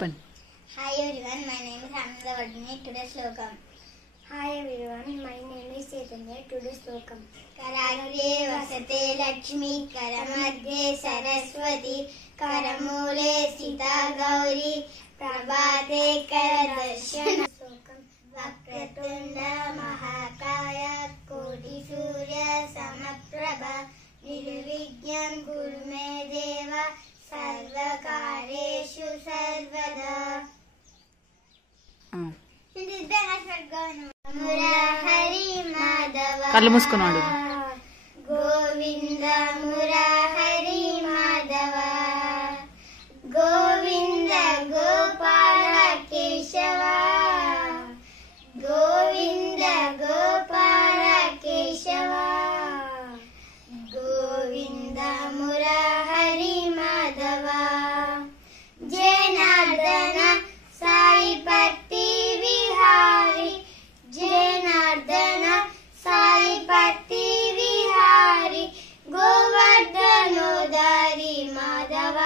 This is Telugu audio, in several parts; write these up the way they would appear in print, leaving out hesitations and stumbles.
Hi everyone, my name is Ananda Vardhini. Today's Slokam. Hi everyone, my name is Chaitanya. Today's Slokam. Karagre vasate Lakshmi, Karamadhye Saraswati, Karamule Sita Gauri, Prabhate Karadarshana. Vakratunda Mahakaya, Koti Surya Samaprabha, Nirvigyam Kuru me Deva, Sarvakareshu Sarvada. Murahari Madhava కళ్ళు మూసుకున్నాడు గోవింద మురహరి మాధవ గోవింద గోపాల కేశవ గోవింద గోపాల కేశవ గోవింద మురహరి మాధవ జనార్దన సాయి పతి విహారి జనార్దన సాయి పతి విహారి గోవర్ధనోదారి మాధవ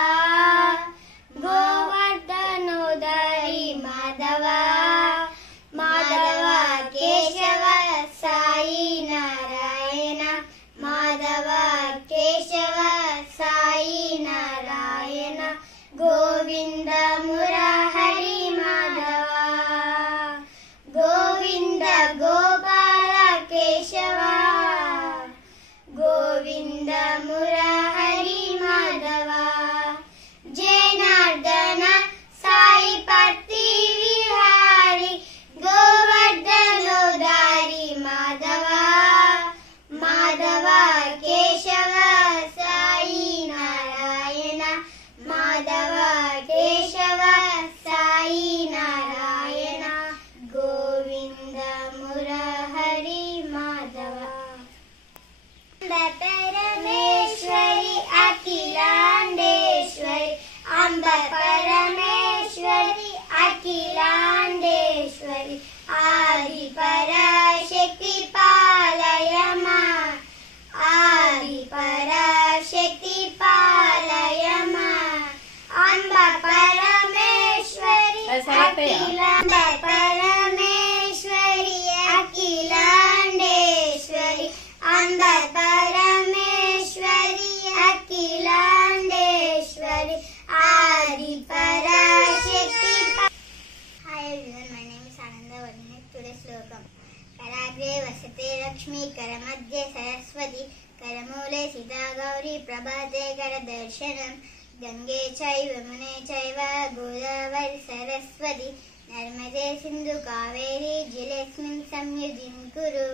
గోవర్ధనోదారి మాధవ మాధవ కేశవ సాయి నారాయణ మాధవ కేశవ సాయి నారాయణ గోవింద మురహరి మాధవ గోవింద గోపాల కేశవ గోవింద మురహరి మాధవ జనార్దన సాయి పతి విహారి గోవర్ధనోదారి మాధవ మాధవ కేశవ సాయి నారాయణ మాధవ కేశవ సాయి నారాయణ గోవింద మురహరి మాధవ పరమేశ్వరి అఖిలాండేశ్వరి అంబ పరమేశ్వరి అఖిలాండేశ్వరి ఆది పరాశక్తి పాలయమా ఆది పరాశక్తి పాలయమా అంబ పరమేశ్వరి అఖిలాండ పరమేశ్వరి అఖిలాండేశ్వరి అంబ పరమేశ్వరి అఖిలాండేశ్వరి ఆది Parashakti. Hi everyone, my name is Ananda Vardhini. Today's Slokam. Karagre vasate Lakshmi, Karamadhye Saraswati, Karamule Sita Gauri, Prabhate Karadarshana. Gange chaiva Yamune chaiva Godavari Saraswati, Narmade Sindhu Kaveri Jalesmin Samyudin Kuru.